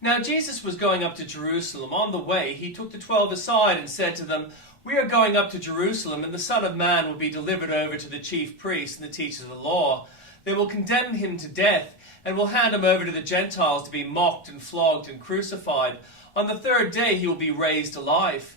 Now Jesus was going up to Jerusalem. On the way, he took the 12 aside and said to them, "We are going up to Jerusalem, and the Son of Man will be delivered over to the chief priests and the teachers of the law. They will condemn him to death, and will hand him over to the Gentiles to be mocked and flogged and crucified. On the third day he will be raised to life."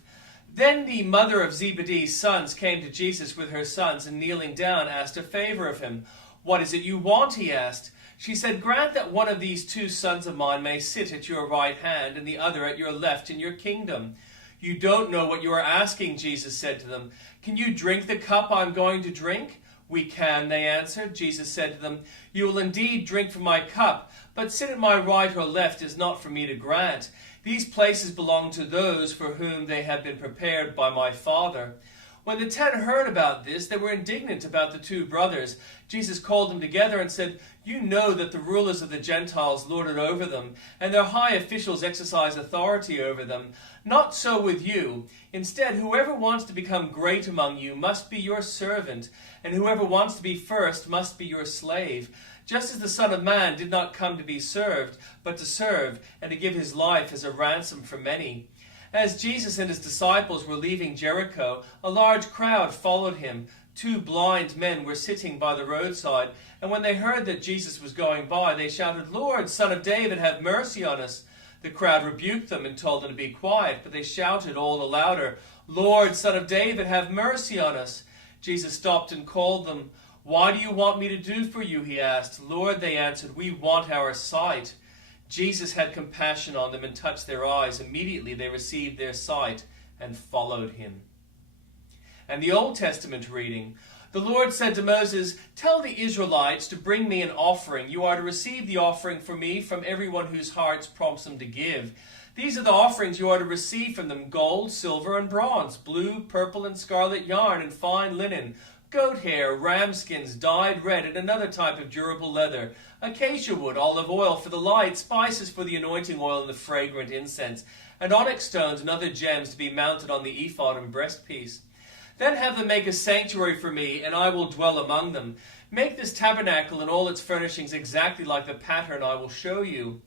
Then the mother of Zebedee's sons came to Jesus with her sons, and kneeling down asked a favor of him. "What is it you want?" he asked. She said, "Grant that one of these two sons of mine may sit at your right hand and the other at your left in your kingdom." "You don't know what you are asking," Jesus said to them. "Can you drink the cup I am going to drink?" "We can," they answered. Jesus said to them, "You will indeed drink from my cup, but sit at my right or left is not for me to grant. These places belong to those for whom they have been prepared by my Father." When the 10 heard about this, they were indignant about the two brothers. Jesus called them together and said, "You know that the rulers of the Gentiles lord it over them, and their high officials exercise authority over them. Not so with you. Instead, whoever wants to become great among you must be your servant, and whoever wants to be first must be your slave. Just as the Son of Man did not come to be served, but to serve, and to give his life as a ransom for many." As Jesus and his disciples were leaving Jericho, a large crowd followed him. 2 blind men were sitting by the roadside, and when they heard that Jesus was going by, they shouted, "Lord, Son of David, have mercy on us." The crowd rebuked them and told them to be quiet, but they shouted all the louder, "Lord, Son of David, have mercy on us." Jesus stopped and called them. "Why do you want me to do for you?" he asked. "Lord," they answered, "we want our sight." Jesus had compassion on them and touched their eyes. Immediately they received their sight and followed him. And the Old Testament reading. The Lord said to Moses, "Tell the Israelites to bring me an offering. You are to receive the offering for me from everyone whose hearts prompts them to give. These are the offerings you are to receive from them: gold, silver, and bronze, blue, purple, and scarlet yarn, and fine linen, goat hair, ram skins dyed red, and another type of durable leather, acacia wood, olive oil for the light, spices for the anointing oil and the fragrant incense, and onyx stones and other gems to be mounted on the ephod and breastpiece. Then have them make a sanctuary for me, and I will dwell among them. Make this tabernacle and all its furnishings exactly like the pattern I will show you.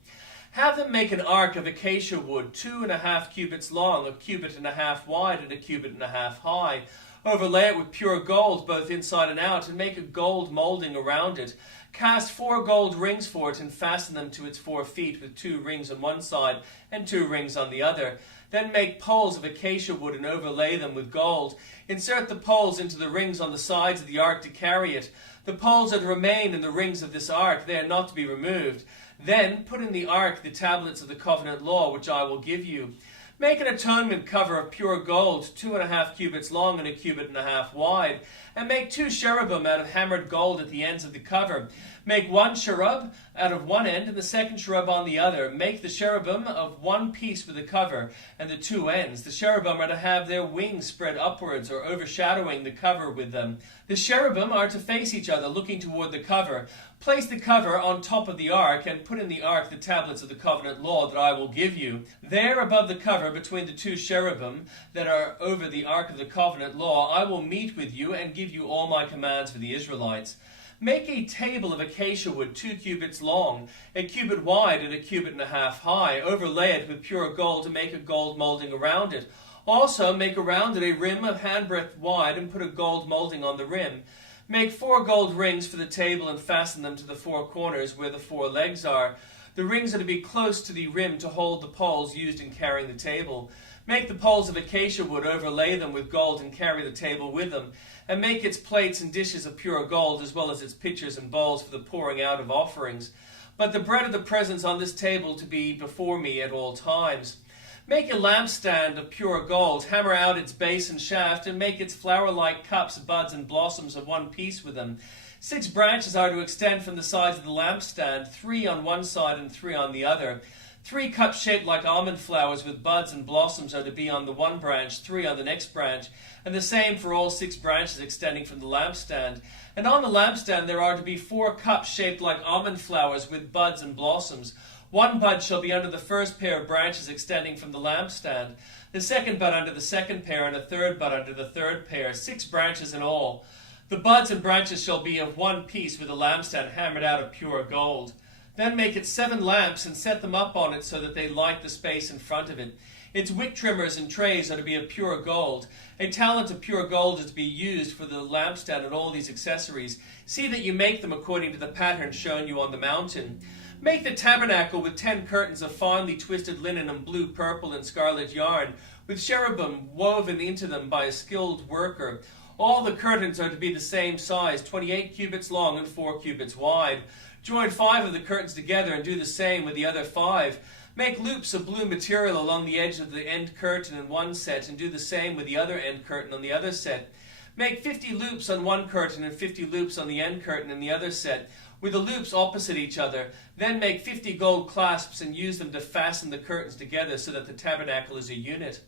Have them make an ark of acacia wood, 2.5 cubits long, 1.5 cubits wide, and 1.5 cubits high. Overlay it with pure gold, both inside and out, and make a gold molding around it. Cast 4 gold rings for it, and fasten them to its 4 feet, with 2 rings on one side and 2 rings on the other. Then make poles of acacia wood and overlay them with gold. Insert the poles into the rings on the sides of the ark to carry it. The poles are to remain in the rings of this ark. They are not to be removed. Then put in the ark the tablets of the covenant law, which I will give you. Make an atonement cover of pure gold, 2.5 cubits long and 1.5 cubits wide, and make 2 cherubim out of hammered gold at the ends of the cover. Make 1 cherub out of one end and the second cherub on the other. Make the cherubim of one piece with the cover and the 2 ends. The cherubim are to have their wings spread upwards or overshadowing the cover with them. The cherubim are to face each other, looking toward the cover. Place the cover on top of the ark, and put in the ark the tablets of the covenant law that I will give you. There above the cover, between the 2 cherubim that are over the ark of the covenant law, I will meet with you and give you all my commands for the Israelites. Make a table of acacia wood 2 cubits long, 1 cubit wide, and 1.5 cubits high. Overlay it with pure gold to make a gold molding around it. Also make around it a rim of handbreadth wide, and put a gold molding on the rim. Make 4 gold rings for the table and fasten them to the 4 corners where the 4 legs are. The rings are to be close to the rim to hold the poles used in carrying the table. Make the poles of acacia wood, overlay them with gold, and carry the table with them. And make its plates and dishes of pure gold, as well as its pitchers and bowls for the pouring out of offerings. But the bread of the presence on this table to be before me at all times. Make a lampstand of pure gold, hammer out its base and shaft, and make its flower-like cups, buds, and blossoms of one piece with them. 6 branches are to extend from the sides of the lampstand, 3 on one side and 3 on the other. 3 cups shaped like almond flowers with buds and blossoms are to be on the one branch, 3 on the next branch, and the same for all 6 branches extending from the lampstand. And on the lampstand there are to be 4 cups shaped like almond flowers with buds and blossoms. 1 bud shall be under the first pair of branches extending from the lampstand, the second bud under the second pair, and a third bud under the third pair, 6 branches in all. The buds and branches shall be of one piece with the lampstand hammered out of pure gold. Then make it 7 lamps and set them up on it so that they light the space in front of it. Its wick trimmers and trays are to be of pure gold. A talent of pure gold is to be used for the lampstand and all these accessories. See that you make them according to the pattern shown you on the mountain. Make the tabernacle with 10 curtains of finely twisted linen and blue, purple, and scarlet yarn, with cherubim woven into them by a skilled worker. All the curtains are to be the same size, 28 cubits long and 4 cubits wide. Join 5 of the curtains together and do the same with the other 5. Make loops of blue material along the edge of the end curtain in one set and do the same with the other end curtain on the other set. Make 50 loops on one curtain and 50 loops on the end curtain in the other set, with the loops opposite each other. Then make 50 gold clasps and use them to fasten the curtains together so that the tabernacle is a unit.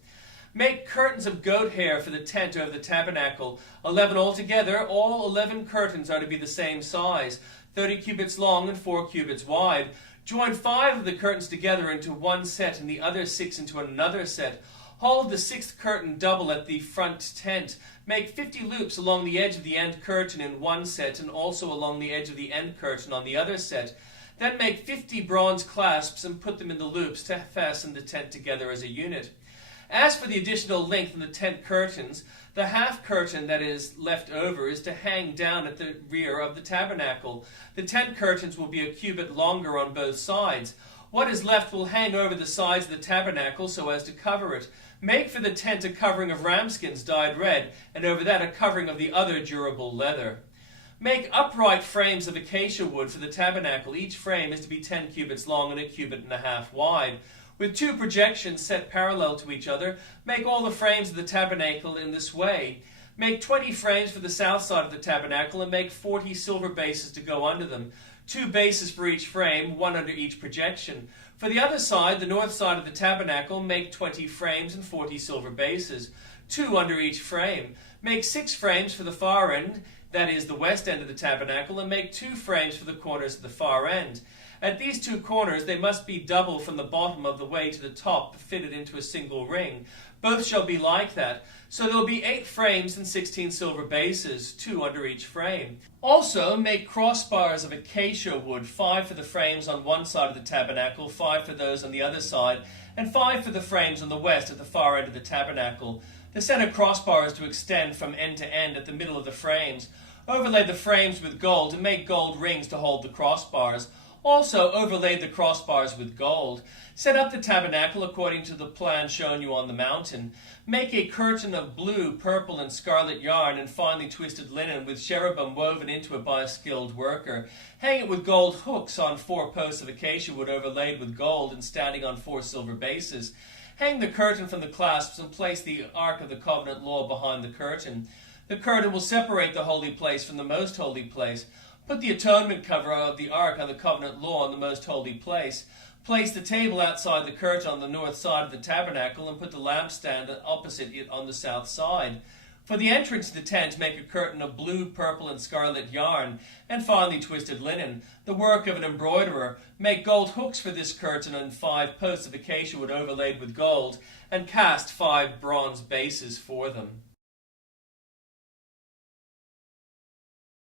Make curtains of goat hair for the tent over the tabernacle, 11 altogether. All 11 curtains are to be the same size, 30 cubits long and 4 cubits wide. Join 5 of the curtains together into one set and the other 6 into another set. Hold the 6th curtain double at the front tent. Make 50 loops along the edge of the end curtain in one set and also along the edge of the end curtain on the other set. Then make 50 bronze clasps and put them in the loops to fasten the tent together as a unit. As for the additional length in the tent curtains, the half curtain that is left over is to hang down at the rear of the tabernacle. The tent curtains will be a cubit longer on both sides. What is left will hang over the sides of the tabernacle so as to cover it. Make for the tent a covering of ram skins dyed red, and over that a covering of the other durable leather. Make upright frames of acacia wood for the tabernacle. Each frame is to be 10 cubits long and a cubit and a half wide. With 2 projections set parallel to each other, make all the frames of the tabernacle in this way. Make 20 frames for the south side of the tabernacle and make 40 silver bases to go under them. 2 bases for each frame, 1 under each projection. For the other side, the north side of the tabernacle, make 20 frames and 40 silver bases, 2 under each frame. Make 6 frames for the far end, that is the west end of the tabernacle, and make 2 frames for the corners of the far end. At these 2 corners they must be double from the bottom of the way to the top, fitted into a single ring. Both shall be like that. So there will be 8 frames and 16 silver bases, 2 under each frame. Also make crossbars of acacia wood, 5 for the frames on one side of the tabernacle, 5 for those on the other side, and 5 for the frames on the west at the far end of the tabernacle. The center crossbar is to extend from end to end at the middle of the frames. Overlay the frames with gold and make gold rings to hold the crossbars. Also overlay the crossbars with gold. Set up the tabernacle according to the plan shown you on the mountain. Make a curtain of blue, purple, and scarlet yarn and finely twisted linen with cherubim woven into it by a skilled worker. Hang it with gold hooks on 4 posts of acacia wood overlaid with gold and standing on 4 silver bases. Hang the curtain from the clasps and place the Ark of the Covenant law behind the curtain. The curtain will separate the holy place from the most holy place. Put the atonement cover of the Ark of the Covenant law in the most holy place. Place the table outside the curtain on the north side of the tabernacle and put the lampstand opposite it on the south side. For the entrance to the tent, make a curtain of blue, purple, and scarlet yarn and finely twisted linen, the work of an embroiderer. Make gold hooks for this curtain and 5 posts of acacia wood overlaid with gold, and cast 5 bronze bases for them.